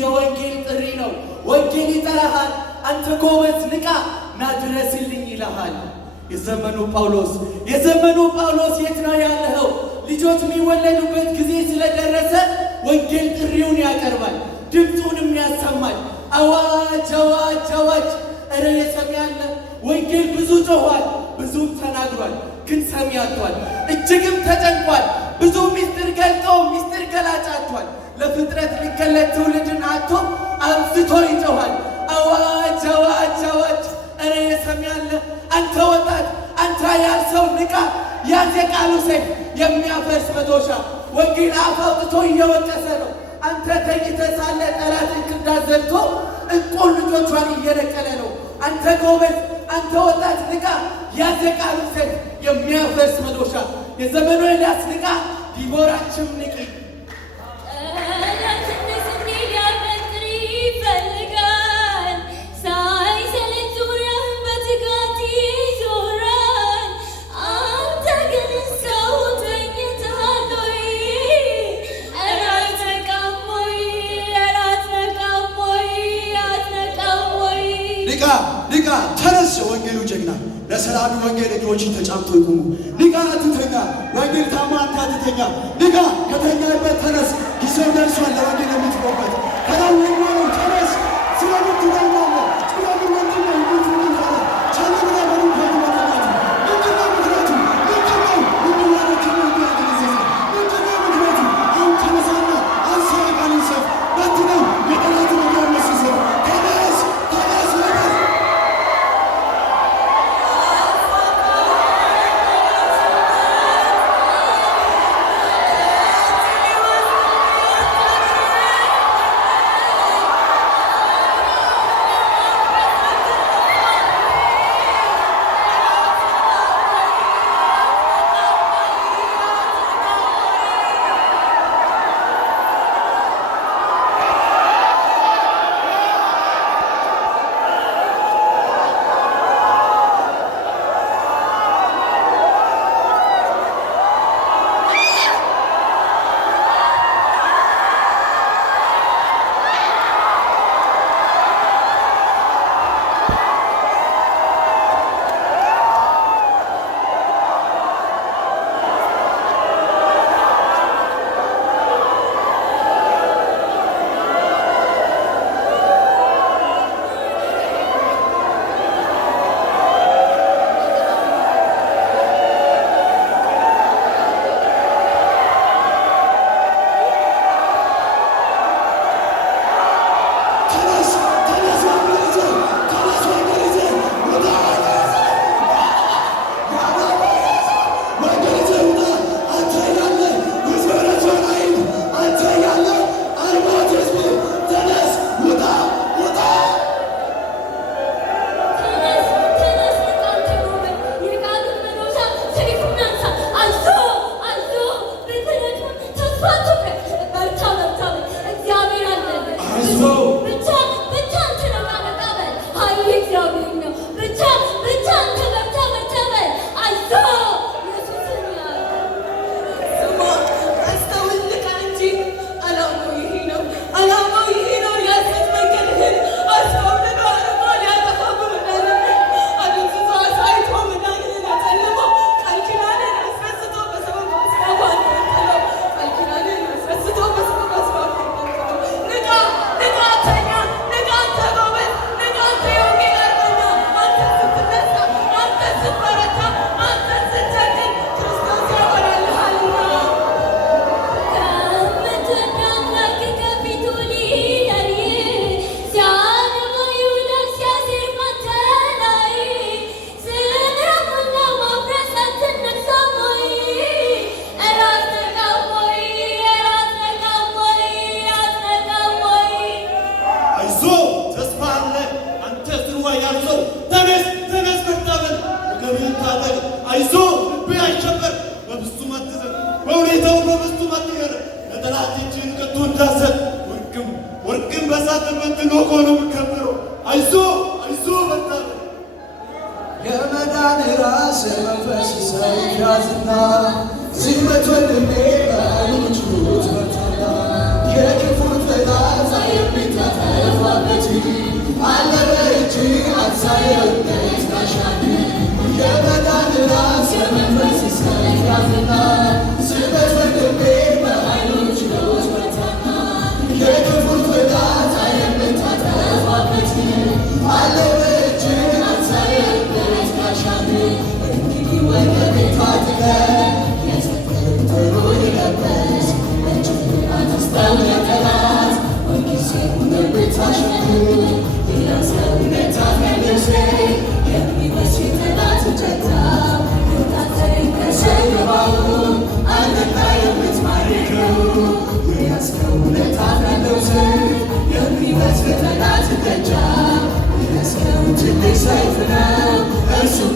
የወንጌል ጥሪ ነው። ወንጌል ይጠራሃል። አንተ ጎበዝ ንቃ፣ ና ድረስልኝ ይልሃል። የዘመኑ ጳውሎስ የት ነው ያለኸው? ልጆች የሚወለዱበት ጊዜ ስለደረሰ ወንጌል ጥሪውን ያቀርባል፣ ድምፁንም ያሰማል። አዋጅ አዋጅ አዋጅ! እረ የሰሚ ያለ ወንጌል ብዙ ጮኋል፣ ብዙም ተናግሯል፣ ግን ሰሚ አጥቷል። እጅግም ተጨንቋል። ብዙ ሚስጥር ገልጦ ሚስጥር ገላጭ አጥቷል። ለፍጥረት ሊገለጥ ትውልድን አጥቶ አብዝቶ ይጮኋል። አዋጅ አዋጅ አዋጅ! እረ የሰሚ ያለ አንተ ወጣት፣ አንተ ያልሰው ንቃ! ያዝ የቃሉ ሰይፍ የሚያፈርስ መዶሻ። ወንጌል አፍ አውጥቶ እየወቀሰ ነው። አንተ ተኝተህ ሳለ ጠላት እንክርዳድ ዘርቶ እንቁል ልጆቿን እየነቀለ ነው። አንተ ጎበዝ፣ አንተ ወጣት ንቃ! ያዝ የቃሉ ሰይፍ የሚያፈርስ መዶሻ። የዘመኑ ኤልያስ ንቃ! ዲቦራችም ንቂ! ንቃ ተነስ! ወንጌሉ ጀግና ለሰላም ወንጌል እግሮችን ተጫምቶ ይቁሙ። ንቃ አትተኛ! ወንጌል ታማ አትተኛ! ንቃ! ከተኛበት ተነስ! ጊዜው ደርሷል ለወንጌል የምትቆምበት። ተነስ! ተነስ! ስለምን ትተኛለህ? ስለምን ወንጌል ነው የምትቆምበት? ቸልብለ በሩበት መቆማት ምንድነው ምክንያቱ? አሁን ተነሳና አንሳ የቃሉን ሰይፍ በትነው የጠላትን የሚያመስ ሰይፍ ተነስ! ወርቅም በሳት ተመትሎ ቆሎ ከብሮ አይዞ በታ የመዳን ራስ መንፈስ ሳይያዝና ዝመት ወንድሜ ባሉት በርታና የክፉት ፈቃድ ሳይብት አለ በእጅ አትሳየበት ጋሻን የመዳን ራስ የመንፈስ ሰይፍና ስበት ወንድሜ በኃይሉ ችሎት በርታና የክፉን ፍላት የምታጠፋበት አለ በእጅ አትሳየበት ጋሻን እንግዲህ ወደ ቤት አጥቅተህ የጽድቅን ጥሩር ለበስ አትስጠው የጠላት ሁልጊዜ ሁነብህ ታሸንፍ የሰውነታት ልብሴ የሚመስል ጠላት ጀግና ወታደርን ከሰይባው አንተና የምትማርከው የያዝከው ውለታት ልብስ የሚመስል ጠላት ደጃፍ የያዝከው ትልቅ ሰይፍ ነው እርሱም